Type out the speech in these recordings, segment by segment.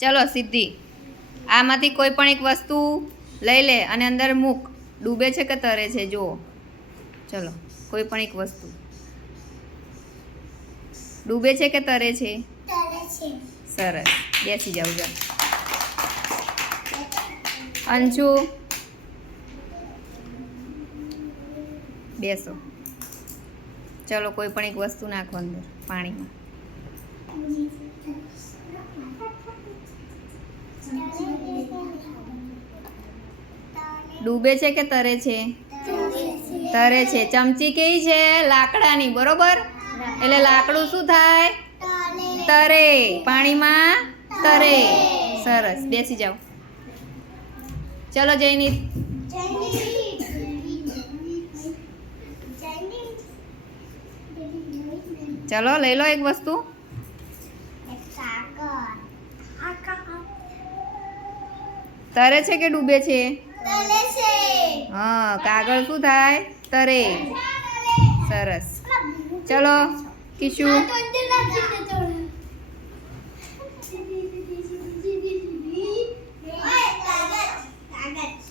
ચલો સિદ્ધિ, આમાંથી કોઈ પણ એક વસ્તુ લઈ લે અને અંદર મૂક. ડૂબે છે કે તરે છે જુઓ. ચલો કોઈ પણ એક વસ્તુ ડૂબે છે કે તરે છે? સરસ, બેસી જાવ. જાઓ અંશુ, બેસો. ચલો કોઈ પણ એક વસ્તુ નાખો અંદર પાણીમાં. ડૂબે છે કે તરે છે? તરે છે. ચમચી કેવી છે? લાકડાની, બરોબર? એટલે લાકડું શું થાય? તરે. પાણીમાં તરે. સરસ, બેસી જાઓ. ચલો જયનીત. ચલો લઈ લો એક વસ્તુ. તરે છે કે ડૂબે છે? હા, કાગળ શું થાય? તરે. સરસ. ચલો કિશુ.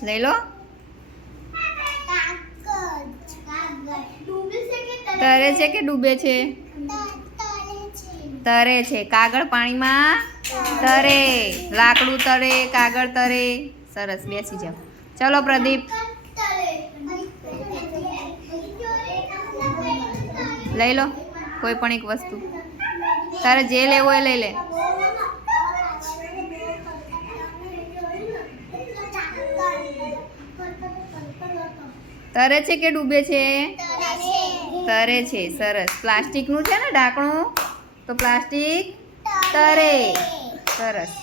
લઈ લો. તરે છે કે ડૂબે છે? તરે છે. કાગળ પાણીમાં તરે. લાકડું તરે, કાગળ તરે. સરસ, બેસી જાઓ. ચલો પ્રદીપ. લઈ લો કોઈ પણ એક વસ્તુ. તારે જે લેવો એ લઈ લે. તરે છે કે ડૂબે છે? તરે છે. સરસ. પ્લાસ્ટિકનું છે ને ઢાંકણું, તો પ્લાસ્ટિક તરે. સરસ.